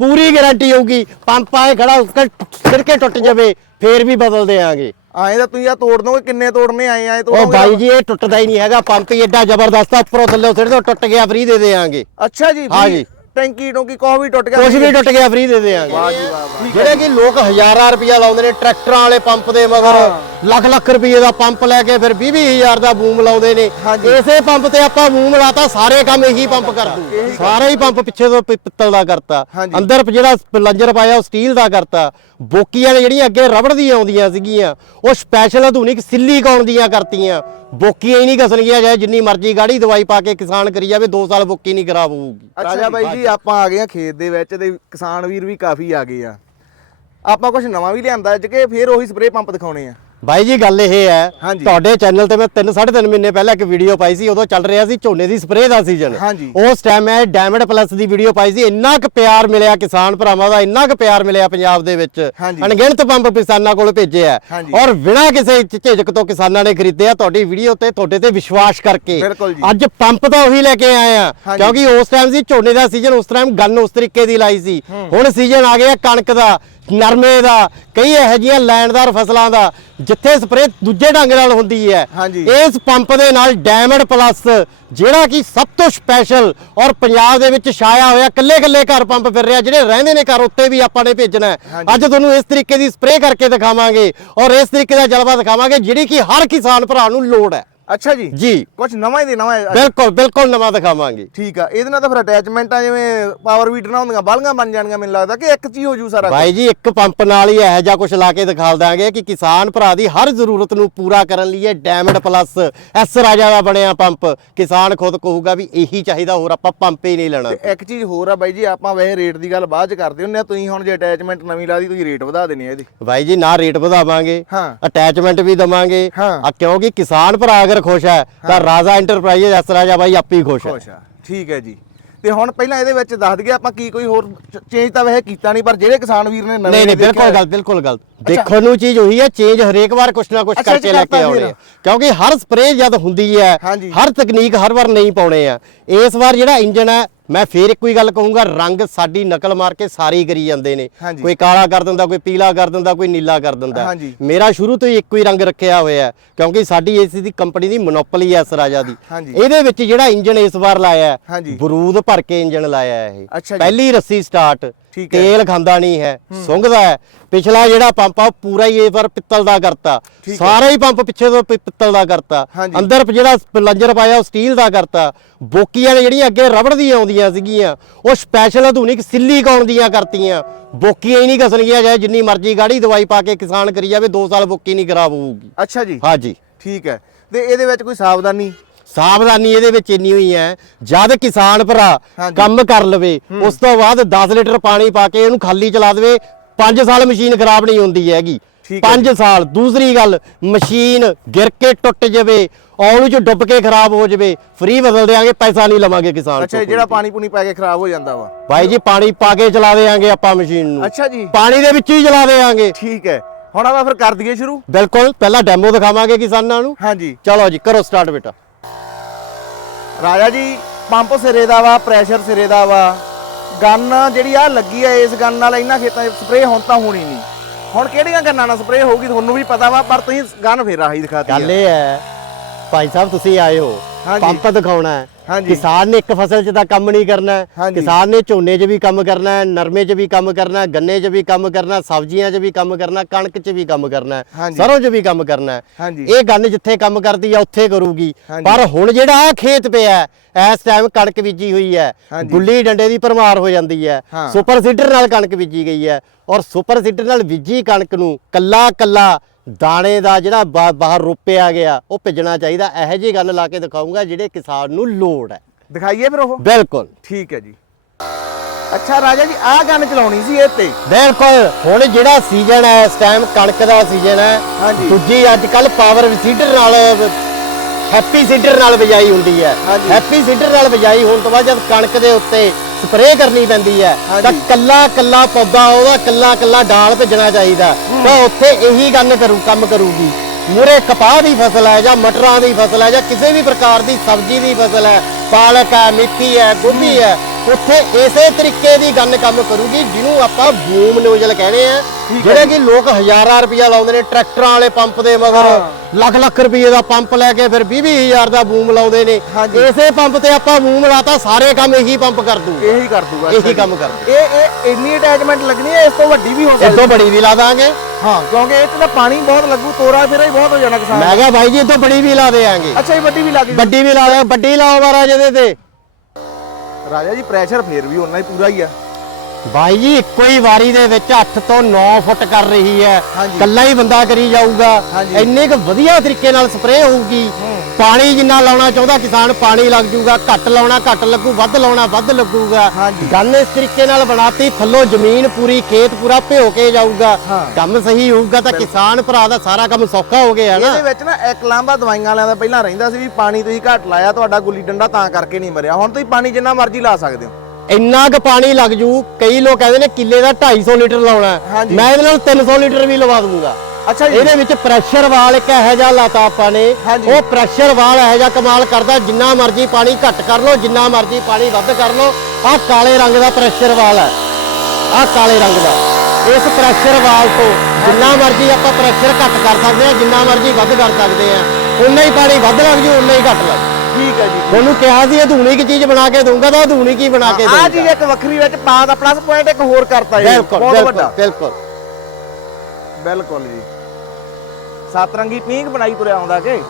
ਪੂਰੀ guarantee ਹੋਊਗੀ pump ਆਏ ਖੜਾ ਸਿਰਕੇ ਟੁੱਟ ਜਾਵੇ ਫੇਰ ਵੀ ਬਦਲ ਦੇਾਂਗੇ ਆਏ ਤਾਂ ਤੁਸੀਂ ਆ ਤੋੜ ਦੋਗੇ ਕਿੰਨੇ ਤੋੜਨੇ ਆਏ ਆਏ ਉਹ ਤੋੜੋਗੇ ਬਾਈ ਜੀ ਇਹ ਟੁੱਟਦਾ ਹੀ ਨਹੀਂ ਹੈਗਾ ਪੰਪ ਹੀ ਐਡਾ ਜ਼ਬਰਦਸਤ ਆ ਉੱਪਰੋਂ ਥੱਲੇ ਸਿਰ ਤੋਂ ਟੁੱਟ ਗਿਆ ਫ੍ਰੀ ਦੇ ਦੇਾਂਗੇ ਅੱਛਾ ਜੀ ਹਾਂ ਜੀ। ਟੈਂਕੀ ਟੋਂਕੀ ਕੋਹ ਵੀ ਟੁੱਟ ਗਿਆ ਕੁਝ ਵੀ ਟੁੱਟ ਗਿਆ ਫ੍ਰੀ ਦੇ ਦੇਾਂਗੇ ਵਾਹ ਜੀ ਵਾਹ ਵਾਹ। ਜਿਹੜੇ ਕਿ ਲੋਕ ਹਜ਼ਾਰਾਂ ਰੁਪਇਆ ਲਾਉਂਦੇ ਨੇ ਟਰੈਕਟਰਾਂ ਵਾਲੇ ਪੰਪ ਦੇ ਮਗਰ ਲੱਖ ਲੱਖ ਰੁਪਏ ਦਾ ਪੰਪ ਲੈ ਕੇ ਫਿਰ 20 ਹਜ਼ਾਰ ਦਾ ਬੂਮ ਲਾਉਂਦੇ ਨੇ। ਇਸੇ ਪੰਪ ਤੇ ਆਪਾਂ ਬੂਮ ਲਾਤਾ ਸਾਰੇ ਕੰਮ ਇਹੀ ਪੰਪ ਕਰ ਦੂ ਸਾਰੇ ਹੀ ਪੰਪ ਪਿੱਛੇ ਤੋਂ ਪਿੱਤਲ ਦਾ ਕਰਤਾ। ਅੰਦਰ ਜਿਹੜਾ ਪਲੰਜਰ ਪਾਇਆ ਉਹ ਸਟੀਲ ਦਾ ਕਰਤਾ। ਬੋਕੀਆਂ ਨੇ ਜਿਹੜੀਆਂ ਅੱਗੇ ਰਬੜ ਦੀਆਂ ਆਉਂਦੀਆਂ ਸੀਗੀਆਂ ਉਹ ਸਪੈਸ਼ਲ ਆਧੁਨਿਕ ਸਿਲੀਕੌਨ ਦੀਆਂ ਕਰਤੀਆਂ। ਬੋਕੀਆਂ ਹੀ ਨਹੀਂ ਘਸਣਗੀਆਂ ਚਾਹੇ ਜਿੰਨੀ ਮਰਜ਼ੀ ਗਾੜੀ ਦਵਾਈ ਪਾ ਕੇ ਕਿਸਾਨ ਕਰੀ ਜਾਵੇ 2 ਸਾਲ ਬੋਕੀ ਨਹੀਂ ਖਰਾਬ ਹੋਊਗੀ। ਰਾਜਾ ਬਾਈ ਜੀ ਆਪਾਂ ਆ ਗਏ ਆ ਖੇਤ ਦੇ ਵਿੱਚ ਤੇ ਕਿਸਾਨ ਵੀਰ ਵੀ ਕਾਫੀ ਆ ਗਏ ਆ। ਆਪਾਂ ਕੁਝ ਨਵਾਂ ਵੀ ਲਿਆਂਦਾ ਅੱਜ ਕਿ ਫੇਰ ਉਹੀ ਸਪਰੇਅ ਪੰਪ ਦਿਖਾਉਣੇ ਆ? ਬਾਈ ਜੀ ਗੱਲ ਇਹ ਹੈ। ਤੁਹਾਡੇ ਚੈਨਲ ਤੇ ਮੈਂ 3 3.5 ਮਹੀਨੇ ਪਹਿਲਾਂ ਇੱਕ ਵੀਡੀਓ ਪਾਈ ਸੀ ਉਦੋਂ ਚੱਲ ਰਿਹਾ ਸੀ ਝੋਨੇ ਦੀ ਸਪਰੇਅ ਦਾ ਸੀਜ਼ਨ। ਉਸ ਟਾਈਮ ਮੈਂ ਡਾਇਮੰਡ ਪਲੱਸ ਦੀ ਵੀਡੀਓ ਪਾਈ ਸੀ ਇੰਨਾ ਕੁ ਪਿਆਰ ਮਿਲਿਆ ਕਿਸਾਨ ਭਰਾਵਾਂ ਦਾ ਇੰਨਾ ਕੁ ਪਿਆਰ ਮਿਲਿਆ ਪੰਜਾਬ ਦੇ ਵਿੱਚ। ਅਣਗਿਣਤ ਪੰਪ ਕਿਸਾਨਾਂ ਕੋਲ ਭੇਜੇ ਆ। ਔਰ ਬਿਨਾਂ ਕਿਸੇ ਝਿਜਕ ਤੋਂ ਕਿਸਾਨਾਂ ਨੇ ਖਰੀਦਿਆ ਤੁਹਾਡੀ ਵੀਡੀਓ ਤੇ ਤੁਹਾਡੇ ਤੇ ਵਿਸ਼ਵਾਸ ਕਰਕੇ। ਅੱਜ ਪੰਪ ਤਾਂ ਉਹੀ ਲੈ ਕੇ ਆਏ ਆ। ਕਿਉਂਕਿ ਉਸ ਟਾਈਮ ਸੀ ਝੋਨੇ ਦਾ ਸੀਜ਼ਨ ਉਸ ਟਾਈਮ ਗੰਨ ਉਸ ਤਰੀਕੇ ਦੀ ਲਾਈ ਸੀ ਹੁਣ ਸੀਜ਼ਨ ਆ ਗਿਆ ਕਣਕ ਦਾ ਨਰਮੇ ਦਾ ਕਈ ਇਹੋ ਜਿਹੀਆਂ ਲੈਂਡਦਾਰ ਫਸਲਾਂ ਦਾ ਜਿੱਥੇ ਸਪਰੇਅ ਦੂਜੇ ਢੰਗ ਨਾਲ ਹੁੰਦੀ ਹੈ। ਇਸ ਪੰਪ ਦੇ ਨਾਲ ਡਾਇਮੰਡ ਪਲੱਸ ਜਿਹੜਾ ਕਿ ਸਭ ਤੋਂ ਸਪੈਸ਼ਲ ਔਰ ਪੰਜਾਬ ਦੇ ਵਿੱਚ ਛਾਇਆ ਹੋਇਆ ਕੱਲੇ ਕੱਲੇ ਘਰ ਪੰਪ ਫਿਰ ਰਿਹਾ ਜਿਹੜੇ ਰਹਿੰਦੇ ਨੇ ਘਰ ਉੱਤੇ ਵੀ ਆਪਾਂ ਨੇ ਭੇਜਣਾ। ਅੱਜ ਤੁਹਾਨੂੰ ਇਸ ਤਰੀਕੇ ਦੀ ਸਪਰੇਅ ਕਰਕੇ ਦਿਖਾਵਾਂਗੇ ਔਰ ਇਸ ਤਰੀਕੇ ਦਾ ਜਲਵਾ ਦਿਖਾਵਾਂਗੇ ਜਿਹੜੀ ਕਿ ਹਰ ਕਿਸਾਨ ਭਰਾ ਨੂੰ ਲੋੜ ਹੈ ਅੱਛਾ ਜੀ ਜੀ ਕੁਝ ਨਵਾਂ ਹੀ ਦੇ ਨਵਾਂ ਹੈ। ਬਿਲਕੁਲ ਬਿਲਕੁਲ ਨਵਾਂ ਦਿਖਾਵਾਂਗੇ ਠੀਕ ਆ ਇਹਦੇ ਨਾਲ ਤਾਂ ਫਿਰ ਅਟੈਚਮੈਂਟਾਂ ਜਿਵੇਂ ਪਾਵਰ ਵੀਟਰਾਂ ਹੁੰਦੀਆਂ ਬਾਲੀਆਂ ਬਣ ਜਾਣਗੀਆਂ ਮੈਨੂੰ ਲੱਗਦਾ ਕਿ ਇੱਕ ਚ ਹੀ ਜੂ ਸਾਰਾ। ਭਾਈ ਜੀ ਇੱਕ ਪੰਪ ਨਾਲ ਹੀ ਇਹੋ ਜਿਹਾ ਕੁਝ ਲਾ ਕੇ ਦਿਖਾ ਦਾਂਗੇ ਕਿ ਕਿਸਾਨ ਭਰਾ ਦੀ ਹਰ ਜ਼ਰੂਰਤ ਨੂੰ ਪੂਰਾ ਕਰਨ ਲਈ ਇਹ ਡਾਇਮੰਡ ਪਲੱਸ ਐਸ ਰਾਜਾ ਦਾ ਬਣਿਆ ਪੰਪ ਕਿਸਾਨ ਖੁਦ ਕਹੂਗਾ ਵੀ ਇਹੀ ਚਾਹੀਦਾ ਹੋਰ ਆਪਾਂ ਪੰਪ ਹੀ ਨਹੀਂ ਲੈਣਾ ਇੱਕ ਚੀਜ਼ ਹੋਰ ਆ ਬਾਈ ਜੀ ਆਪਾਂ ਵੈਸੇ ਰੇਟ ਦੀ ਗੱਲ ਬਾਅਦ ਚ ਕਰਦੇ ਹੁੰਨੇ ਆ ਤੁਸੀਂ ਹੁਣ ਜੇ ਅਟੈਚਮੈਂਟ ਨਵੀਂ ਲਾਦੀ ਤੁਸੀਂ ਰੇਟ ਵਧਾ ਦੇਣੇ ਆ ਇਹਦੇ ਭਾਈ ਜੀ ਨਾ ਰੇਟ ਵਧਾਵਾਂਗੇ ਹਾਂ। ਅਟੈਚਮੈਂਟ ਵੀ ਦਵਾਂਗੇ। ਆ ਕਿਉਂਕਿ ਕਿਸਾਨ ਭਰਾ ਅਗਰ ਖੁਸ਼ ਹੈ ਤਾਂ ਰਾਜਾ ਇੰਟਰਪ੍ਰਾਈਜ਼ ਐਸ ਰਾਜਾ ਬਾਈ ਆਪੇ ਹੀ ਖੁਸ਼ ਹੈ। ਖੁਸ਼ ਆ ਠੀਕ ਹੈ ਜੀ। ਤੇ ਹੁਣ ਪਹਿਲਾਂ ਇਹਦੇ ਵਿੱਚ ਦੱਸ ਦਈਏ ਆਪਾਂ ਕੀ ਕੋਈ ਹੋਰ ਚੇਂਜ ਤਾਂ ਵੈਸੇ ਕੀਤਾ ਨਹੀਂ ਪਰ ਜਿਹੜੇ ਕਿਸਾਨ ਵੀਰ ਨੇ ਨਵੇਂ ਨਹੀਂ ਬਿਲਕੁਲ ਦੇਖਿਆ- ਗੱਲ ਬਿਲਕੁਲ ਗੱਲ ਦੇਖਣ ਨੂੰ ਚੀਜ਼ ਉਹੀ ਹੈ ਚੇਂਜ ਹਰੇਕ ਵਾਰ ਕੁਛ ਨਾ ਕੁਛ ਅੱਛਾ, ਕਰਕੇ ਲੈ ਕੇ ਆਉਣੇ। ਆ ਕਿਉਂਕਿ ਹਰ ਸਪਰੇਅ ਜਦ ਹੁੰਦੀ ਹੈ ਹਾਂਜੀ। ਹਰ ਤਕਨੀਕ ਹਰ ਵਾਰ ਨਹੀਂ ਪਾਉਣੇ ਆ। ਇਸ ਵਾਰ ਜਿਹੜਾ ਇੰਜਨ ਹੈ ਮੈਂ ਫੇਰ ਇੱਕੋ ਹੀ ਗੱਲ ਕਹੂੰਗਾ ਰੰਗ ਸਾਡੀ ਨਕਲ ਮਾਰ ਕੇ ਸਾਰੇ ਕਰੀ ਜਾਂਦੇ ਨੇ। ਕੋਈ ਕਾਲਾ ਕਰ ਦਿੰਦਾ ਕੋਈ ਪੀਲਾ ਕਰ ਦਿੰਦਾ ਕੋਈ ਨੀਲਾ ਕਰ ਦਿੰਦਾ। ਮੇਰਾ ਸ਼ੁਰੂ ਤੋਂ ਹੀ ਇੱਕੋ ਹੀ ਰੰਗ ਰੱਖਿਆ ਹੋਇਆ ਕਿਉਂਕਿ ਸਾਡੀ ਏਸੀ ਦੀ ਕੰਪਨੀ ਦੀ ਮੋਨੋਪੋਲੀ ਹੈ ਇਸ ਰਾਜਾ ਦੀ। ਇਹਦੇ ਵਿੱਚ ਜਿਹੜਾ ਇੰਜਨ ਇਸ ਵਾਰ ਲਾਇਆ। ਬਰੂਦ ਭਰ ਕੇ ਇੰਜਨ ਲਾਇਆ ਇਹ। ਪਹਿਲੀ ਰੱਸੀ ਸਟਾਰਟ। ਤੇਲ ਖਾਂਦਾ ਨਹੀਂ ਹੈ ਸੁੰਘਦਾ ਹੈ। ਪਿਛਲਾ ਜਿਹੜਾ ਪੰਪ ਆ ਉਹ ਪੂਰਾ ਹੀ ਇਹ ਵਾਰ ਪਿੱਤਲ ਦਾ ਕਰਤਾ। ਸਾਰਾ ਹੀ ਪੰਪ ਪਿੱਛੇ ਤੋਂ ਪਿੱਤਲ ਦਾ ਕਰਤਾ। ਅੰਦਰ ਜਿਹੜਾ ਪਲੰਜਰ ਪਾਇਆ ਉਹ ਸਟੀਲ ਦਾ ਕਰਤਾ। ਬੋਕੀਆਂ ਜਿਹੜੀਆਂ ਅੱਗੇ ਰਬੜ ਦੀਆਂ ਆਉਂਦੀਆਂ ਸੀਗੀਆਂ ਉਹ ਸਪੈਸ਼ਲ ਆਧੁਨਿਕ ਸਿਲੀਕੌਨ ਦੀਆਂ ਕਰਤੀਆਂ। ਬੋਕੀਆਂ ਹੀ ਨਹੀਂ ਘਸਣਗੀਆਂ ਚਾਹੇ ਜਿੰਨੀ ਮਰਜ਼ੀ ਗਾੜੀ ਦਵਾਈ ਪਾ ਕੇ ਕਿਸਾਨ ਕਰੀ ਜਾਵੇ 2 ਸਾਲ ਬੋਕੀ ਨਹੀਂ ਖਰਾਬ ਹੋਊਗੀ। ਅੱਛਾ ਜੀ। ਹਾਂਜੀ। ਠੀਕ ਹੈ। ਤੇ ਇਹਦੇ ਵਿੱਚ ਕੋਈ ਸਾਵਧਾਨੀ ਸਾਵਧਾਨੀ ਇਹਦੇ ਵਿੱਚ ਇੰਨੀ ਹੋਈ ਹੈ ਜਦ ਕਿਸਾਨ ਭਰਾ। ਕੰਮ ਕਰ ਲਵੇ ਉਸ ਤੋਂ ਬਾਅਦ 10 ਲੀਟਰ ਪਾਣੀ ਪਾ ਕੇ ਇਹਨੂੰ ਖਾਲੀ ਚਲਾ ਦੇਵੇ 5 ਸਾਲ ਮਸ਼ੀਨ ਖਰਾਬ ਨਹੀਂ ਹੁੰਦੀ ਹੈਗੀ। ਠੀਕ ਹੈ 5 ਸਾਲ ਦੂਸਰੀ ਗੱਲ ਮਸ਼ੀਨ ਗਿਰ ਕੇ ਟੁੱਟ ਜਾਵੇ ਔਲੂ ਚ ਡੁੱਬ ਕੇ ਖਰਾਬ ਹੋ ਜਾਵੇ ਫ੍ਰੀ ਬਦਲ ਦੇਾਂਗੇ ਪੈਸਾ ਨਹੀਂ ਲਵਾਂਗੇ ਕਿਸਾਨ ਅੱਛਾ ਜਿਹੜਾ ਪਾਣੀ ਪੂਣੀ ਪੈ ਕੇ ਖਰਾਬ ਹੋ ਜਾਂਦਾ ਵਾ। ਭਾਈ ਜੀ ਪਾਣੀ ਪਾ ਕੇ ਚਲਾ ਦੇਾਂਗੇ ਆਪਾਂ ਮਸ਼ੀਨ ਨੂੰ। ਅੱਛਾ ਜੀ। ਪਾਣੀ ਦੇ ਵਿੱਚ ਹੀ ਚਲਾ ਦੇਾਂਗੇ ਠੀਕ ਹੈ। ਹੁਣ ਆਪਾਂ ਫਿਰ ਕਰ ਦਈਏ ਸ਼ੁਰੂ? ਬਿਲਕੁਲ ਪਹਿਲਾਂ ਡੈਮੋ ਦਿਖਾਵਾਂਗੇ ਕਿਸਾਨਾਂ ਨੂੰ। ਹਾਂਜੀ। ਚਲੋ ਜੀ ਕਰੋ ਸਟਾਰਟ ਬੇਟਾ। ਰਾਜਾ ਜੀ ਪੰਪ ਸਿਰੇ ਦਾ ਵਾ ਪ੍ਰੈਸ਼ਰ ਸਿਰੇ ਦਾ ਵਾ ਗਨ ਜਿਹੜੀ ਆ ਲੱਗੀ ਆ ਇਸ ਗਨ ਨਾਲ ਇਹਨਾਂ ਖੇਤਾਂ 'ਚ ਸਪਰੇਅ ਹੁਣ ਤਾਂ ਹੋਣੀ ਨਹੀਂ ਹੁਣ ਕਿਹੜੀਆਂ ਗੰਨਾਂ ਨਾਲ ਸਪਰੇਅ ਹੋਊਗੀ ਤੁਹਾਨੂੰ ਵੀ ਪਤਾ ਵਾ ਪਰ ਤੁਸੀਂ ਗਨ ਫੇਰ ਆਹੀ ਦਿਖਾਤੀ ਗੱਲ। ਇਹ ਹੈ ਭਾਈ ਸਾਹਿਬ ਤੁਸੀਂ ਆਏ ਹੋ। ਪੰਪ ਦਿਖਾਉਣਾ ਹੈ। ਕਿਸਾਨ ਨੇ ਇੱਕ ਫਸਲ 'ਚ ਤਾਂ ਕੰਮ ਨਹੀਂ ਕਰਨਾ। ਕਿਸਾਨ ਨੇ ਝੋਨੇ 'ਚ ਵੀ ਕੰਮ ਕਰਨਾ ਨਰਮੇ 'ਚ ਵੀ ਕੰਮ ਕਰਨਾ ਗੰਨੇ 'ਚ ਵੀ ਕੰਮ ਕਰਨਾ ਸਬਜ਼ੀਆਂ 'ਚ ਵੀ ਕੰਮ ਕਰਨਾ ਕਣਕ 'ਚ ਵੀ ਕੰਮ ਕਰਨਾ। ਸਰੋਂ 'ਚ ਵੀ ਕੰਮ ਕਰਨਾ। ਇਹ ਗੰਨ ਜਿੱਥੇ ਕੰਮ ਕਰਦੀ ਆ ਉੱਥੇ ਕਰੂਗੀ। ਪਰ ਹੁਣ ਜਿਹੜਾ ਆ ਖੇਤ ਪਿਆ ਇਸ ਟਾਈਮ ਕਣਕ ਬੀਜੀ ਹੋਈ ਹੈ। ਗੁੱਲੀ ਡੰਡੇ ਦੀ ਭਰਮਾਰ ਹੋ ਜਾਂਦੀ ਹੈ ਹਾਂ। ਸੁਪਰ ਸੀਡਰ ਨਾਲ ਕਣਕ ਬੀਜੀ ਗਈ ਹੈ ਔਰ ਸੁਪਰ ਸੀਡਰ ਨਾਲ ਬੀਜੀ ਕਣਕ ਨੂੰ ਕੱਲਾ ਕੱਲਾ ਦਾਣੇ ਦਾ ਜਿਹੜਾ ਬਾਹਰ ਰੋਪਿਆ ਗਿਆ ਉਹ ਭੇਜਣਾ ਚਾਹੀਦਾ। ਇਹੋ ਜਿਹੀ ਗੱਲ ਲਾ ਕੇ ਦਿਖਾਉਂਗਾ ਜਿਹੜੇ ਕਿਸਾਨ ਨੂੰ ਲੋੜ ਹੈ। ਦਿਖਾਈਏ ਫਿਰ ਉਹ? ਬਿਲਕੁਲ। ਠੀਕ ਹੈ ਜੀ। ਅੱਛਾ ਰਾਜਾ ਜੀ ਆਹ ਗਨ ਚਲਾਉਣੀ ਸੀ ਇਹ ਤੇ। ਬਿਲਕੁਲ। ਹੁਣ ਜਿਹੜਾ ਸੀਜ਼ਨ ਹੈ ਇਸ ਟਾਈਮ ਕਣਕ ਦਾ ਸੀਜ਼ਨ ਹੈ। ਦੂਜੀ ਅੱਜ ਕੱਲ ਪਾਵਰ ਸੀਡਰ ਨਾਲ ਹੈਪੀ ਸੀਡਰ ਨਾਲ ਬਿਜਾਈ ਹੁੰਦੀ ਹੈ। ਹੈਪੀ ਸੀਡਰ ਨਾਲ ਬਿਜਾਈ ਹੋਣ ਤੋਂ ਬਾਅਦ ਜਦ ਕਣਕ ਦੇ ਉੱਤੇ ਸਪਰੇਅ ਕਰਨੀ ਪੈਂਦੀ ਹੈ। ਤਾਂ। ਕੱਲਾ ਕੱਲਾ ਪੌਦਾ ਉਹਦਾ ਕੱਲਾ ਕੱਲਾ ਡਾਲ ਭੇਜਣਾ ਚਾਹੀਦਾ। ਤਾਂ ਉੱਥੇ ਇਹੀ ਗੱਲ ਕਰੂ ਕੰਮ ਕਰੂਗੀ। ਮੂਰੇ ਕਪਾਹ ਦੀ ਫਸਲ ਹੈ ਜਾਂ ਮਟਰਾਂ ਦੀ ਫਸਲ ਹੈ ਜਾਂ ਕਿਸੇ ਵੀ ਪ੍ਰਕਾਰ ਦੀ ਸਬਜ਼ੀ ਦੀ ਫਸਲ ਹੈ। ਪਾਲਕ ਹੈ ਮੇਥੀ ਹੈ ਗੋਭੀ ਹੈ। ਉੱਥੇ ਇਸੇ ਤਰੀਕੇ ਦੀ ਗੰਨ ਕੰਮ ਕਰੂਗੀ ਜਿਹਨੂੰ ਆਪਾਂ ਬੂਮ ਨੋਜ਼ਲ ਕਹਿੰਦੇ ਆ। ਜਿਹੜੇ ਕਿ ਲੋਕ ਹਜ਼ਾਰਾਂ ਰੁਪਇਆ ਲਾਉਂਦੇ ਨੇ ਟਰੈਕਟਰਾਂ ਵਾਲੇ ਪੰਪ ਦੇ ਮਗਰ ਲੱਖ ਲੱਖ ਰੁਪਏ ਦਾ ਪੰਪ ਲੈ ਕੇ ਫਿਰ 20 ਹਜ਼ਾਰ ਦਾ ਬੂਮ ਲਾਉਂਦੇ ਨੇ। ਇਸੇ ਪੰਪ ਤੇ ਆਪਾਂ ਬੂਮ ਲਾਤਾ ਸਾਰੇ ਕੰਮ ਇਹੀ ਪੰਪ ਕਰ ਦੂ ਇਹੀ ਕਰ ਦੂਗਾ ਇਹੀ। ਕੰਮ ਕਰ ਦੂ ਇਹ ਇਹ ਇੰਨੀ ਅਟੈਚਮੈਂਟ ਲੱਗਣੀ ਹੈ ਇਸ ਤੋਂ ਵੱਡੀ ਵੀ ਹੋ ਸਕਦੀ ਇਦੋਂ ਬੜੀ ਵੀ ਲਾ ਦਾਂਗੇ। ਹਾਂ ਕਿਉਂਕਿ ਇਹ ਤਾਂ ਪਾਣੀ ਬਹੁਤ ਲੱਗੂ ਤੋਰਾ ਫੇਰਾ ਹੀ ਬਹੁਤ ਹੋ ਜਾਣਾ ਕਿਸਾਨ। ਮੈਂ ਕਿਹਾ ਭਾਈ ਜੀ ਇਦੋਂ ਬੜੀ ਵੀ ਲਾ ਦੇਾਂਗੇ। ਅੱਛਾ ਇਹ ਵੱਡੀ ਵੀ ਲੱਗ ਗਈ ਵੱਡੀ ਵੀ ਲਾ ਦੇ ਵੱਡੀ ਲਾਓ ਮਹਾਰਾਜ ਇਹਦੇ ਤੇ। ਰਾਜਾ ਜੀ ਪ੍ਰੈਸ਼ਰ ਫੇਰ ਵੀ ਉਹਨਾਂ ਹੀ ਪੂਰਾ ਹੀ ਆ। ਭਾਈ ਜੀ ਇੱਕੋ ਹੀ ਵਾਰੀ ਦੇ ਵਿੱਚ 8 ਤੋਂ 9 ਫੁੱਟ ਕਰ ਰਹੀ ਹੈ। ਕੱਲਾ ਹੀ ਬੰਦਾ ਕਰੀ ਜਾਊਗਾ। ਇੰਨੇ ਕੁ ਵਧੀਆ ਤਰੀਕੇ ਨਾਲ ਸਪਰੇਅ ਹੋਊਗੀ। ਪਾਣੀ ਜਿੰਨਾ ਲਾਉਣਾ ਚਾਹੁੰਦਾ ਕਿਸਾਨ ਪਾਣੀ ਲੱਗ ਜਾਊਗਾ। ਘੱਟ ਲਾਉਣਾ ਘੱਟ ਲੱਗੂ ਵੱਧ ਲਾਉਣਾ ਵੱਧ ਲੱਗੂਗਾ। ਗੱਲ ਇਸ ਤਰੀਕੇ ਨਾਲ ਬਣਾਤੀ ਥੱਲੋਂ ਜ਼ਮੀਨ ਪੂਰੀ ਖੇਤ ਪੂਰਾ ਭਿਓ ਕੇ ਜਾਊਗਾ। ਕੰਮ ਸਹੀ ਹੋਊਗਾ ਤਾਂ ਕਿਸਾਨ ਭਰਾ ਦਾ ਸਾਰਾ ਕੰਮ ਸੌਖਾ ਹੋ ਗਿਆ ਨਾ ਇਹਦੇ ਵਿੱਚ ਨਾ ਇੱਕ ਲਾਂਬਾ ਦਵਾਈਆਂ ਵਾਲਿਆਂ ਦਾ ਪਹਿਲਾਂ ਰਹਿੰਦਾ ਸੀ ਵੀ ਪਾਣੀ ਤੁਸੀਂ ਘੱਟ ਲਾਇਆ ਤੁਹਾਡਾ ਗੁੱਲੀ ਡੰਡਾ ਤਾਂ ਕਰਕੇ ਨਹੀਂ ਮਰਿਆ। ਹੁਣ ਤੁਸੀਂ ਪਾਣੀ ਜਿੰਨਾ ਮਰਜ਼ੀ ਲਾ ਸਕਦੇ ਹੋ। ਇੰਨਾ ਕੁ ਪਾਣੀ ਲੱਗ ਜੂ ਕਈ ਲੋਕ ਕਹਿੰਦੇ ਨੇ ਕਿੱਲੇ ਦਾ 250 ਲੀਟਰ ਲਾਉਣਾ। ਹਾਂਜੀ। ਮੈਂ ਇਹਦੇ ਨਾਲ 300 ਲੀਟਰ ਵੀ ਲਵਾ ਦੂੰਗਾ ਅੱਛਾ ਜੀ ਇਹਦੇ ਵਿੱਚ ਪ੍ਰੈਸ਼ਰ ਵਾਲ ਇੱਕ ਇਹੋ ਜਿਹਾ ਲਾਤਾ ਆਪਾਂ ਨੇ ਹਾਂਜੀ। ਉਹ ਪ੍ਰੈਸ਼ਰ ਵਾਲ ਇਹੋ ਜਿਹਾ ਕਮਾਲ ਕਰਦਾ ਜਿੰਨਾ ਮਰਜ਼ੀ ਪਾਣੀ ਘੱਟ ਕਰ ਲਓ ਜਿੰਨਾ ਮਰਜ਼ੀ ਪਾਣੀ ਵੱਧ ਕਰ ਲਓ ਆਹ ਕਾਲੇ ਰੰਗ ਦਾ ਪ੍ਰੈਸ਼ਰ ਵਾਲ ਹੈ ਆਹ ਕਾਲੇ ਰੰਗ ਦਾ ਇਸ ਪ੍ਰੈਸ਼ਰ ਵਾਲ ਤੋਂ ਜਿੰਨਾ ਮਰਜ਼ੀ ਆਪਾਂ ਪ੍ਰੈਸ਼ਰ ਘੱਟ ਕਰ ਸਕਦੇ ਹਾਂ ਜਿੰਨਾ ਮਰਜ਼ੀ ਵੱਧ ਕਰ ਸਕਦੇ ਹਾਂ ਉਨਾ ਹੀ ਪਾਣੀ ਵੱਧ ਲੱਗ ਜੂ ਉਨਾ ਹੀ ਘੱਟ ਲੱਗ ਜੂ। ਠੀਕ ਹੈ ਜੀ। ਉਹਨੂੰ ਕਿਹਾ ਸੀ ਅਧੂਣੀ ਕੀ ਚੀਜ਼ ਬਣਾ ਕੇ ਦਊਂਗਾ ਤਾਂ ਅਧੂਣੀ ਕੀ ਬਣਾ ਕੇ ਆ ਦਊਂਗਾ। ਚੀਜ਼ ਇੱਕ ਵੱਖਰੀ ਵਿੱਚ ਪਾ ਦਾ ਪਲੱਸ ਪੁਆਇੰਟ ਇੱਕ ਹੋਰ ਕਰਤਾ ਜੀ। ਬਿਲਕੁਲ ਬਹੁਤ ਬਿਲਕੁਲ ਵੱਡਾ। ਬਿਲਕੁਲ। ਬਿਲਕੁਲ ਜੀ। ਸਤਰੰਗੀ ਪੀਂਘ ਬਣਾਈ ਤੁਰਿਆ ਆਉਂਦਾ ਕਿ?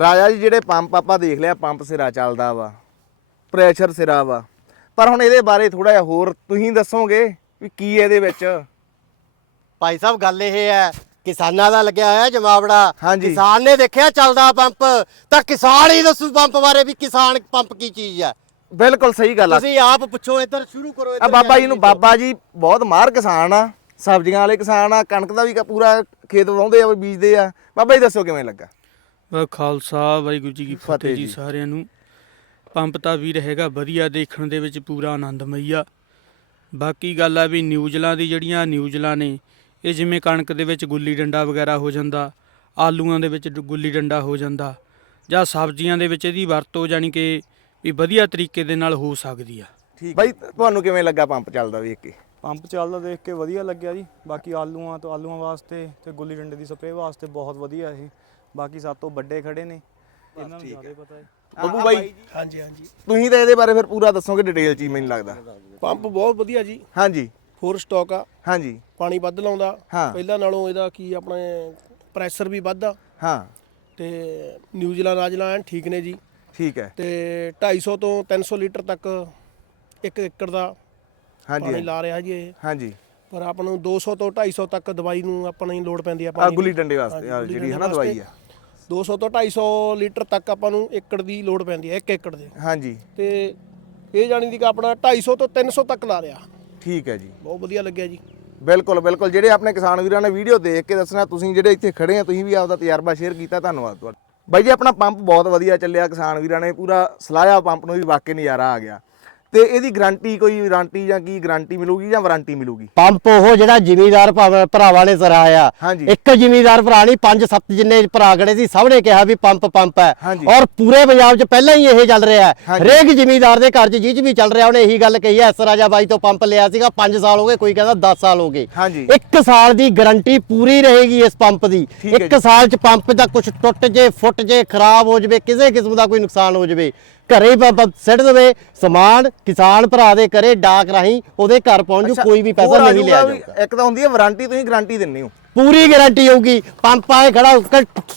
ਰਾਜਾ ਜੀ ਜਿਹੜੇ ਪੰਪ ਆਪਾਂ ਦੇਖ ਲਿਆ ਪੰਪ ਸਿਰਾ ਚੱਲਦਾ ਵਾ ਪ੍ਰੈਸ਼ਰ ਸਿਰਾ ਵਾ। ਪਰ ਹੁਣ ਇਹਦੇ ਬਾਰੇ ਥੋੜਾ ਜਿਹਾ ਹੋਰ ਤੁਸੀਂ ਦੱਸੋਗੇ ਵੀ ਕੀ ਇਹਦੇ ਵਿੱਚ? ਭਾਈ ਸਾਹਿਬ ਗੱਲ ਇਹ ਹੈ ਕਿਸਾਨਾਂ ਦਾ ਲੱਗਿਆ ਹੋਇਆ ਜਮਾਵੜਾ। ਹਾਂਜੀ। ਕਿਸਾਨ ਨੇ ਦੇਖਿਆ ਚੱਲਦਾ ਪੰਪ ਤਾਂ ਕਿਸਾਨ ਹੀ ਦੱਸੂ ਪੰਪ ਬਾਰੇ ਵੀ ਕਿਸਾਨ ਪੰਪ ਕੀ ਚੀਜ਼ ਹੈ। ਬਿਲਕੁਲ ਸਹੀ ਗੱਲ ਆ। ਤੁਸੀਂ ਆਪ ਪੁੱਛੋ ਇੱਧਰ ਸ਼ੁਰੂ ਕਰੋ ਆ ਇੱਧਰ ਬਾਬਾ ਜੀ ਨੂੰ ਬਾਬਾ ਜੀ ਬਹੁਤ ਮਾਹਰ ਕਿਸਾਨ ਆ ਸਬਜ਼ੀਆਂ ਵਾਲੇ ਕਿਸਾਨ ਆ ਕਣਕ ਦਾ ਵੀ ਕ- ਪੂਰਾ ਖੇਤ ਵਾਹੁੰਦੇ ਆ ਬੀਜਦੇ ਆ। ਬਾਬਾ ਜੀ ਦੱਸੋ ਕਿਵੇਂ ਲੱਗਾ? ਵਾ ਖਾਲਸਾ ਵਾਹਿਗੁਰੂ ਜੀ ਕੀ ਫਤਿਹ ਫਤਿਹ ਜੀ। ਜੀ। ਸਾਰਿਆਂ ਨੂੰ। ਪੰਪ ਤਾਂ ਵੀਰ ਹੈਗਾ ਵਧੀਆ ਦੇਖਣ ਦੇ ਵਿੱਚ ਪੂਰਾ ਆਨੰਦਮਈ ਆ। ਬਾਕੀ ਗੱਲ ਆ ਵੀ ਨਿਊਜ਼ਲਾਂ ਦੀ ਜਿਹੜੀਆਂ ਨਿਊਜ਼ਲਾਂ ਨੇ ਇਹ ਜਿਵੇਂ ਕਣਕ ਦੇ ਵਿੱਚ ਗੁੱਲੀ ਡੰਡਾ ਵਗੈਰਾ ਹੋ ਜਾਂਦਾ ਆਲੂਆਂ ਦੇ ਵਿੱਚ ਡ- ਗੁੱਲੀ ਡੰਡਾ ਹੋ ਜਾਂਦਾ ਜਾਂ ਸਬਜ਼ੀਆਂ ਦੇ ਵਿੱਚ ਇਹਦੀ ਵਰਤੋਂ ਜਾਨੀ ਕਿ ਵੀ ਵਧੀਆ ਤਰੀਕੇ ਦੇ ਨਾਲ ਹੋ ਸਕਦੀ ਆ। ਠੀਕ। ਬਾਈ ਤੁਹਾਨੂੰ ਕਿਵੇਂ ਲੱਗਾ ਪੰਪ ਚੱਲਦਾ ਵੇਖ ਕੇ? ਪੰਪ ਚੱਲਦਾ ਦੇਖ ਕੇ ਵਧੀਆ ਲੱਗਿਆ ਜੀ। ਬਾਕੀ ਆਲੂਆਂ ਤੋਂ ਆਲੂਆਂ ਵਾਸਤੇ ਤੇ ਗੁੱਲੀ ਡੰਡੇ ਦੀ ਸਪਰੇਅ ਵਾਸਤੇ ਬਹੁਤ ਵਧੀਆ ਇਹ। ਬਾਕੀ ਸਭ ਤੋਂ ਵੱਡੇ ਖੜੇ ਨੇ। ਇਹਨਾਂ ਨੂੰ ਜ਼ਿਆਦਾ ਪਤਾ ਹੈ। ਬੱਬੂ ਬਾਈ ਹਾਂਜੀ ਹਾਂਜੀ। ਤੁਸੀਂ ਤਾਂ ਇਹਦੇ ਬਾਰੇ ਫਿਰ ਪੂਰਾ ਦੱਸੋਗੇ ਡਿਟੇਲ ਚ ਮੈਨੂੰ ਲੱਗਦਾ। ਪੰਪ ਬਹੁਤ ਵਧੀਆ ਜੀ। ਹਾਂਜੀ। ਫੋਰ ਸਟਾਕ ਆ। ਹਾਂਜੀ। ਪਾਣੀ ਵੱਧ ਲਾਉਂਦਾ। ਹਾਂ। ਪਹਿਲਾਂ ਨਾਲੋਂ ਇਹਦਾ ਕੀ ਆਪਣੇ ਪ੍ਰੈਸ਼ਰ ਵੀ ਵੱਧਦਾ। ਹਾਂ। ਤੇ ਨਿਊਜ਼ੀਲੈਂਡ ਰਾਜਲਾ ਐਨ ਠੀਕ ਨੇ ਜੀ। ਠੀਕ ਹੈ। ਤੇ 250 ਤੋਂ 300 ਲੀਟਰ ਤੱਕ ਇੱਕ ਏਕੜ ਦਾ ਪਾਣੀ ਹਾਂਜੀ। ਲਾ ਰਿਹਾ ਜੀ ਇਹ। ਹਾਂਜੀ। ਪਰ ਆਪਾਂ ਨੂੰ 200 ਤੋਂ 250 ਤੱਕ ਦਵਾਈ ਨੂੰ ਆਪਾਂ ਨੂੰ ਲੋੜ ਪੈਂਦੀ ਆ ਆ ਪਾਣੀ ਗੁੱਲੀ। ਡੰਡੇ ਵਾਸਤੇ ਆਹ ਜਿਹੜੀ ਡੰਡੇ ਹਨਾ ਦਵਾਈ ਆ। ਵਾਸਤੇ। 200 ਤੋਂ 250 ਲੀਟਰ ਤੱਕ ਆਪਾਂ ਨੂੰ ਏਕੜ ਦੀ ਲੋੜ ਪੈਂਦੀ ਹੈ ਇੱਕ ਏਕੜ ਦੇ। ਹਾਂਜੀ। ਤੇ ਇਹ ਜਾਣੀ ਦੀ ਕਿ ਆਪਣਾ 250 ਤੋਂ 300 ਤੱਕ ਲਾ ਰਿਹਾ। ਠੀਕ ਹੈ ਜੀ। ਬਹੁਤ ਵਧੀਆ ਲੱਗਿਆ ਜੀ। ਬਿਲਕੁਲ ਬਿਲਕੁਲ। ਜਿਹੜੇ ਆਪਣੇ ਕਿਸਾਨ ਵੀਰਾਂ ਨੇ ਵੀਡੀਓ ਦੇਖ ਕੇ ਦੱਸਣਾ ਤੁਸੀਂ ਜਿਹੜੇ ਇੱਥੇ ਖੜੇ ਆ ਤੁਸੀਂ ਵੀ ਆਪਦਾ ਤਜਰਬਾ ਸ਼ੇਅਰ ਕੀਤਾ ਧੰਨਵਾਦ ਤੁਹਾਡਾ। ਬਾਈ ਜੀ ਆਪਣਾ ਪੰਪ ਬਹੁਤ ਵਧੀਆ ਚੱਲਿਆ ਕਿਸਾਨ ਵੀਰਾਂ ਨੇ। ਪੂਰਾ ਸਲਾਹਿਆ ਪੰਪ ਨੂੰ ਵੀ ਵਾਕਈ ਨਜ਼ਾਰਾ ਆ ਗਿਆ। ਤੇ ਇਹਦੀ ਗਾਰੰਟੀ ਕੋਈ ਵਾਰੰਟੀ ਜਾਂ ਕੀ ਗਾਰੰਟੀ ਮਿਲੂਗੀ ਜਾਂ ਵਾਰੰਟੀ ਮਿਲੂਗੀ ਪੰਪ ਉਹ ਜਿਹੜਾ ਜ਼ਿਮੀਦਾਰ ਭਰਾਵਾਂ ਨੇ ਸਰਾਇਆ। ਇੱਕ ਜ਼ਿਮੀਦਾਰ ਭਰਾ ਨਹੀਂ ਪੰਜ ਸੱਤ ਜਿੰਨੇ ਭਰਾ ਖੜੇ ਸੀ ਸਭ ਨੇ ਕਿਹਾ ਵੀ ਪੰਪ ਪੰਪ ਹੈ। ਔਰ ਪੂਰੇ ਪੰਜਾਬ 'ਚ ਪਹਿਲਾਂ ਹੀ ਇਹ ਚੱਲ ਰਿਹਾ ਹੈ। ਹਰੇਕ ਜ਼ਿਮੀਦਾਰ ਦੇ ਘਰ 'ਚ 'ਚ ਵੀ ਚੱਲ ਰਿਹਾ ਉਹਨੇ ਇਹੀ ਗੱਲ ਕਹੀ ਹੈ ਐਸ ਰਾਜਾ ਬਾਈ ਤੋਂ ਪੰਪ ਲਿਆ ਸੀਗਾ 5 ਸਾਲ ਹੋ ਗਏ ਕੋਈ ਕਹਿੰਦਾ 10 ਸਾਲ ਹੋ ਗਏ। ਇੱਕ ਸਾਲ ਦੀ ਗਾਰੰਟੀ ਪੂਰੀ ਰਹੇਗੀ ਇਸ ਪੰਪ ਦੀ ਇੱਕ। ਸਾਲ 'ਚ ਪੰਪ ਦਾ ਕੁਝ ਟੁੱਟ ਜੇ ਫੁੱਟ ਜੇ ਖਰਾਬ ਹੋ ਜਵੇ ਕਿਸੇ ਕਿਸਮ ਦਾ ਕੋਈ ਨੁਕਸਾਨ ਹੋ ਜਵੇ ਘਰੇ ਸਿੱਟ ਦੇਵੇ ਸਮਾਨ ਕਿਸਾਨ ਭਰਾ ਦੇ ਘਰੇ ਡਾਕ ਰਾਹੀਂ ਉਹਦੇ ਘਰ ਪਹੁੰਚ ਜੂ ਕੋਈ ਵੀ ਪੈਸਾ ਆ ਨਹੀਂ ਲਿਆ ਜਾਊਗਾ। ਇੱਕ ਤਾਂ ਹੁੰਦੀ ਹੈ ਵਾਰੰਟੀ ਤੁਸੀਂ ਗਾਰੰਟੀ ਦਿੰਦੇ ਹੋ। ਪੂਰੀ ਗਾਰੰਟੀ ਹੋਊਗੀ ਪੰਪ ਆਏ ਖੜਾ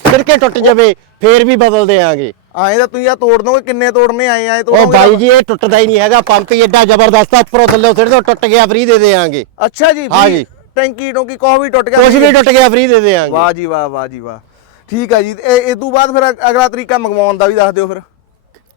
ਸਿਰ ਕੇ ਟੁੱਟ ਜਾਵੇ ਫੇਰ ਵੀ ਬਦਲ ਦੇਾਂਗੇ ਆਏ ਤਾਂ ਤੁਸੀਂ ਆ ਤੋੜ ਦੋਗੇ ਕਿੰਨੇ ਤੋੜਨੇ ਆਏ ਆਏ ਉਹ ਤੋੜੋਗੇ ਬਾਈ ਜੀ ਇਹ ਟੁੱਟਦਾ ਹੀ ਨਹੀਂ ਹੈਗਾ ਪੰਪ ਹੀ ਐਡਾ ਜ਼ਬਰਦਸਤ ਆ ਉੱਪਰੋਂ ਥੱਲੇ ਸਿਰ ਤੋਂ ਟੁੱਟ ਗਿਆ ਫ੍ਰੀ ਦੇ ਦੇਾਂਗੇ ਅੱਛਾ ਜੀ ਹਾਂ ਜੀ। ਟੈਂਕੀ ਟੋਂਕੀ ਕੋਹ ਵੀ ਟੁੱਟ ਗਿਆ ਕੁਝ ਵੀ ਟੁੱਟ ਗਿਆ ਫ੍ਰੀ ਦੇ ਦੇਾਂਗੇ ਵਾਹ ਜੀ ਵਾਹ ਵਾਹ ਜੀ ਵਾਹ। ਠੀਕ ਹੈ ਜੀ ਇਹ ਤੋਂ ਬਾਅਦ ਫਿਰ ਅਗ- ਅਗਲਾ ਤਰੀਕਾ ਮੰਗਵਾਉਣ ਦਾ ਵੀ ਦੱਸ ਦਿਓ ਫਿਰ।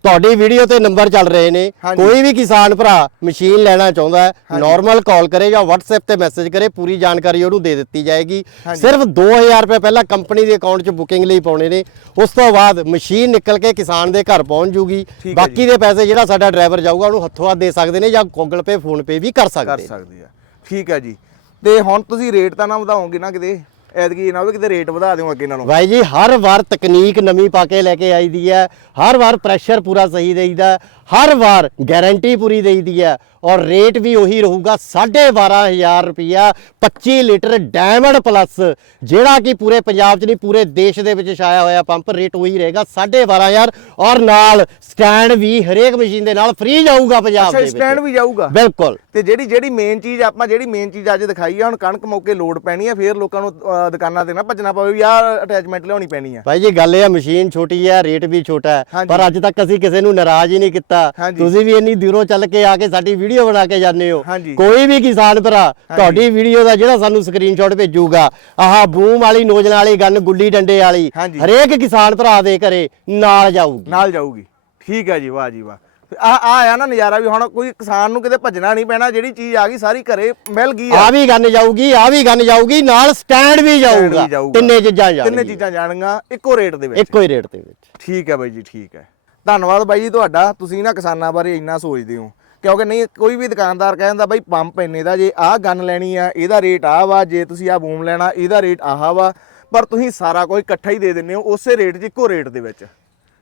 ਤੁਹਾਡੀ ਵੀਡੀਓ ਤੇ ਨੰਬਰ ਚੱਲ ਰਹੇ ਨੇ। ਕੋਈ ਵੀ ਕਿਸਾਨ ਭਰਾ ਮਸ਼ੀਨ ਲੈਣਾ ਚਾਹੁੰਦਾ ਹੈ ਨਾਰਮਲ ਕਾਲ ਕਰੇ ਜਾਂ WhatsApp ਤੇ ਮੈਸੇਜ ਕਰੇ ਪੂਰੀ ਜਾਣਕਾਰੀ ਉਹਨੂੰ ਦੇ ਦਿੱਤੀ ਜਾਏਗੀ। ਸਿਰਫ 2000 ਰੁਪਏ ਪਹਿਲਾਂ ਕੰਪਨੀ ਦੇ ਅਕਾਊਂਟ 'ਚ ਬੁਕਿੰਗ ਲਈ ਪਾਉਣੇ ਨੇ। ਉਸ ਤੋਂ ਬਾਅਦ ਮਸ਼ੀਨ ਨਿਕਲ ਕੇ ਕਿਸਾਨ ਦੇ ਘਰ ਪਹੁੰਚ ਜੂਗੀ। ਬਾਕੀ ਦੇ ਪੈਸੇ ਜਿਹੜਾ ਸਾਡਾ ਡਰਾਈਵਰ ਜਾਊਗਾ ਉਹਨੂੰ ਹੱਥੋਂ ਹੱਥ ਦੇ ਸਕਦੇ ਨੇ ਜਾਂ Google Pay Phone Pay ਵੀ ਕਰ ਸਕਦੇ ਨੇ। ਸਕਦੇ ਆ। ਠੀਕ ਹੈ ਜੀ। ਤੇ ਹੁਣ ਤੁਸੀਂ ਰੇਟ ਤਾਂ ਨਾ ਵਧਾਓਗੇ ਨਾ ਕਿਤੇ। ਐਤਕੀ ਨਾ ਹੋਵੇ ਕਿਤੇ ਰੇਟ ਵਧਾ ਦਿਓ ਅੱਗੇ ਨਾਲੋਂ। ਬਾਈ ਜੀ ਹਰ ਵਾਰ ਤਕਨੀਕ ਨਵੀਂ ਪਾ ਕੇ ਲੈ ਕੇ ਆਈ ਦੀ ਹੈ ਹਰ ਵਾਰ ਪ੍ਰੈਸ਼ਰ ਪੂਰਾ ਸਹੀ ਦੇਈਦਾ ਹਰ ਵਾਰ ਗਾਰੰਟੀ ਪੂਰੀ ਦੇਈਦੀ ਹੈ ਔਰ ਰੇਟ ਵੀ ਉਹੀ ਰਹੂਗਾ 12500 ਰੁਪਿਆ 25 ਲੀਟਰ ਡਾਇਮੰਡ ਪਲੱਸ ਜਿਹੜਾ ਕਿ ਪੂਰੇ ਪੰਜਾਬ 'ਚ ਨਹੀਂ ਪੂਰੇ ਦੇਸ਼ ਦੇ ਵਿੱਚ ਛਾਇਆ ਹੋਇਆ ਪੰਪ ਰੇਟ ਉਹੀ ਰਹੇਗਾ 12500 ਔਰ ਨਾਲ ਸਟੈਂਡ ਵੀ ਹਰੇਕ ਮਸ਼ੀਨ ਦੇ ਨਾਲ ਫ੍ਰੀ ਜਾਊਗਾ ਪੰਜਾਬ ਦੇ ਵਿੱਚ। ਸਟੈਂਡ ਵੀ ਜਾਊਗਾ। ਬਿਲਕੁਲ। ਤੇ ਜਿਹੜੀ ਜਿਹੜੀ ਮੇਨ ਚੀਜ਼ ਆਪਾਂ ਜਿਹੜੀ ਮੇਨ ਚੀਜ਼ ਅੱਜ ਦਿਖਾਈ ਆ ਹੁਣ ਕਣਕ ਮੌਕੇ ਲੋਡ ਪੈਣੀ ਆ ਫੇਰ ਲੋਕਾਂ ਨੂੰ ਦੁਕਾਨਾਂ ਤੇ ਨਾ ਭੱਜਣਾ ਪਵੇ ਵੀ ਆਹ ਅਟੈਚਮੈਂਟ ਲਿਆਉਣੀ ਪੈਣੀ ਆ ਭਾਈ ਜੀ ਗੱਲ ਇਹ ਹੈ ਮਸ਼ੀਨ ਛੋਟੀ ਹੈ ਰੇਟ ਵੀ ਛੋਟਾ ਹੈ। ਪਰ ਅੱਜ ਤੱਕ ਅਸੀਂ ਕਿਸੇ ਨੂੰ ਨਾਰਾਜ਼ ਹੀ ਨਹੀਂ ਕੀਤਾ। ਤੁਸੀਂ ਵੀ ਇੰਨੀ ਦੂਰੋਂ ਚੱਲ ਕੇ ਆ ਕੇ ਸਾਡੀ ਵੀਡੀਓ ਬਣਾ ਕੇ ਜਾਂਦੇ ਹੋ। ਕੋਈ ਵੀ ਕਿਸਾਨ ਭਰਾ ਤੁਹਾਡੀ ਵੀਡੀਓ ਦਾ ਜਿਹੜਾ ਸਾਨੂੰ ਸਕਰੀਨਸ਼ਾਟ ਭੇਜੂਗਾ ਆਹ ਬੂਮ ਵਾਲੀ ਨੋਜਨ ਵਾਲੀ ਗੰਨ ਗੁੱਲੀ ਡੰਡੇ ਵਾਲੀ। ਹਰੇਕ ਕਿਸਾਨ ਭਰਾ ਦੇ ਘਰੇ ਨਾਲ ਜਾਊਗੀ ਨਾਲ ਜਾਊਗੀ ਠੀਕ ਹੈ ਜੀ ਵਾਹ ਜੀ ਵਾਹ ਆ ਆ ਆਇਆ ਨਾ ਨਜ਼ਾਰਾ ਵੀ ਹੁਣ ਕੋਈ ਕਿਸਾਨ ਨੂੰ ਕਿਤੇ ਭੱਜਣਾ ਨਹੀਂ ਪੈਣਾ ਜਿਹੜੀ ਚੀਜ਼ ਆ ਗਈ ਸਾਰੀ ਘਰੇ ਮਿਲ ਗਈ ਆ। ਆ ਵੀ ਗੰਨ ਜਾਊਗੀ ਆ ਵੀ ਗੰਨ ਜਾਊਗੀ ਨਾਲ ਸਟੈਂਡ ਵੀ ਜਾਊਗਾ। ਤਿੰਨੇ ਚੀਜ਼ਾਂ ਤਿੰਨੇ ਜਾਣਗੀਆਂ ਚੀਜ਼ਾਂ ਜਾਣੀਆਂ ਇੱਕੋ ਰੇਟ ਦੇ ਵਿੱਚ। ਇੱਕੋ ਹੀ ਰੇਟ ਦੇ ਵਿੱਚ। ਠੀਕ ਹੈ ਬਾਈ ਜੀ ਠੀਕ ਹੈ। ਧੰਨਵਾਦ ਬਾਈ ਜੀ ਤੁਹਾਡਾ ਤੁਸੀਂ ਨਾ ਕਿਸਾਨਾਂ ਬਾਰੇ ਇੰਨਾ ਸੋਚਦੇ ਹੋ। ਕਿਉਂਕਿ ਨਹੀਂ ਕੋਈ ਵੀ ਦੁਕਾਨਦਾਰ ਕਹਿੰਦਾ ਬਾਈ ਪੰਪ ਇੰਨੇ ਦਾ ਜੇ ਆਹ ਗਨ ਲੈਣੀ ਆ ਇਹਦਾ ਰੇਟ ਆਹ ਵਾ ਜੇ ਤੁਸੀਂ ਆਹ ਬੂਮ ਲੈਣਾ ਇਹਦਾ ਰੇਟ ਆਹ ਵਾ ਪਰ ਤੁਸੀਂ ਸਾਰਾ ਕੁਝ ਇਕੱਠਾ ਹੀ ਦੇ ਦਿੰਦੇ ਹੋ ਉਸੇ ਰੇਟ 'ਚ ਇੱਕੋ ਰੇਟ ਦੇ ਵਿੱਚ।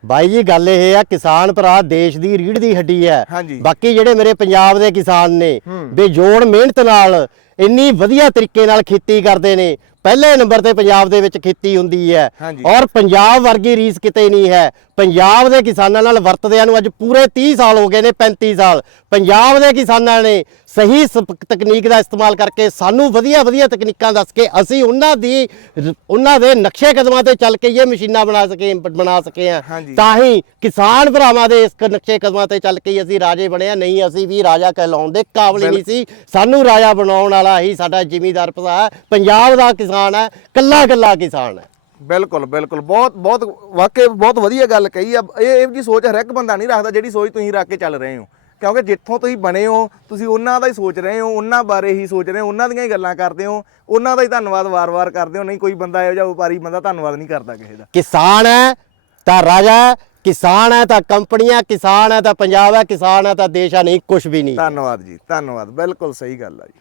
ਬਾਈ ਜੀ ਗੱਲ ਇਹ ਆ ਕਿਸਾਨ ਭਰਾ ਦੇਸ਼ ਦੀ ਰੀੜ ਦੀ ਹੱਡੀ ਹੈ। ਬਾਕੀ ਜਿਹੜੇ ਮੇਰੇ ਪੰਜਾਬ ਦੇ ਕਿਸਾਨ ਨੇ। ਬੇਜੋੜ ਮਿਹਨਤ ਨਾਲ ਇੰਨੀ ਵਧੀਆ ਤਰੀਕੇ ਨਾਲ ਖੇਤੀ ਕਰਦੇ ਨੇ ਪਹਿਲੇ ਨੰਬਰ ਤੇ ਪੰਜਾਬ ਦੇ ਵਿੱਚ ਖੇਤੀ ਹੁੰਦੀ ਹੈ। ਔਰ ਪੰਜਾਬ ਵਰਗੀ ਰੀਸ ਕਿਤੇ ਨਹੀਂ ਹੈ ਪੰਜਾਬ ਦੇ ਕਿਸਾਨਾਂ ਨਾਲ ਵਰਤਦਿਆਂ ਨੂੰ ਅੱਜ ਪੂਰੇ 30 ਸਾਲ ਹੋ ਗਏ ਨੇ 35 ਸਾਲ ਪੰਜਾਬ ਦੇ ਕਿਸਾਨਾਂ ਨੇ ਸਹੀ ਤਕਨੀਕ ਦਾ ਇਸਤੇਮਾਲ ਕਰਕੇ ਸਾਨੂੰ ਵਧੀਆ ਵਧੀਆ ਤਕਨੀਕਾਂ ਦੱਸ ਕੇ ਅਸੀਂ ਉਹਨਾਂ ਦੀ ਉਹਨਾਂ ਦੇ ਨਕਸ਼ੇ ਕਦਮਾਂ ਤੇ ਚੱਲ ਕੇ ਇਹ ਮਸ਼ੀਨਾਂ ਬਣਾ ਸਕੇ ਬਣਾ ਸਕੇ ਆ। ਤਾਂ ਹੀ ਕਿਸਾਨ ਭਰਾਵਾਂ ਦੇ ਇਸ ਨਕਸ਼ੇ ਕਦਮਾਂ ਤੇ ਚੱਲ ਕੇ ਅਸੀਂ ਰਾਜੇ ਬਣੇ ਆ ਨਹੀਂ ਅਸੀਂ ਵੀ ਰਾਜਾ ਕਹਿਲਾਉਣ ਦੇ ਕਾਬਲ ਨਹੀਂ ਸੀ। ਸਾਨੂੰ ਰਾਜਾ ਬਣਾਉਣ ਵਾਲਾ ਹੀ ਸਾਡਾ ਜ਼ਿਮੀਦਾਰ ਭਰਾ ਪੰਜਾਬ ਦਾ ਕਿਸਾਨ ਹੈ। ਕੱਲਾ ਕੱਲਾ ਕਿਸਾਨ ਹੈ। ਬਿਲਕੁਲ ਬਿਲਕੁਲ। ਬਹੁਤ ਬਹੁਤ ਵਾਕਈ ਬਹੁਤ ਵਧੀਆ ਗੱਲ ਕਹੀ ਆ। ਇਹ ਇਹ ਜੀ ਸੋਚ ਹਰ ਇੱਕ ਬੰਦਾ ਨਹੀਂ ਰੱਖਦਾ। ਜਿਹੜੀ ਸੋਚ ਤੁਸੀਂ ਰੱਖ ਕੇ ਚੱਲ ਰਹੇ ਹੋ। ਕਿਉਂਕਿ ਜਿੱਥੋਂ ਤੁਸੀਂ ਬਣੇ ਹੋ ਤੁਸੀਂ ਉਹਨਾਂ ਦਾ ਹੀ ਸੋਚ ਰਹੇ ਹੋ ਉਹਨਾਂ ਬਾਰੇ ਹੀ ਸੋਚ ਰਹੇ ਹੋ ਉਹਨਾਂ ਦੀਆਂ ਹੀ ਗੱਲਾਂ ਕਰਦੇ ਹੋ ਉਹਨਾਂ ਦਾ ਹੀ ਧੰਨਵਾਦ ਵਾਰ-ਵਾਰ ਕਰਦੇ ਹੋ ਨਹੀਂ ਕੋਈ ਬੰਦਾ ਇਹੋ ਜਿਹਾ ਵਪਾਰੀ ਬੰਦਾ ਧੰਨਵਾਦ ਨਹੀਂ ਕਰਦਾ ਕਿਸੇ ਦਾ। ਕਿਸਾਨ ਹੈ ਤਾਂ ਰਾਜਾ ਹੈ ਕਿਸਾਨ ਹੈ ਤਾਂ ਕੰਪਨੀਆਂ ਕਿਸਾਨ ਹੈ ਤਾਂ ਪੰਜਾਬ ਹੈ ਕਿਸਾਨ ਹੈ ਤਾਂ ਦੇਸ਼ ਹੈ ਨਹੀਂ ਕੁਝ ਵੀ ਨਹੀਂ। ਧੰਨਵਾਦ ਜੀ ਧੰਨਵਾਦ ਬਿਲਕੁਲ ਸਹੀ ਗੱਲ ਆ ਜੀ।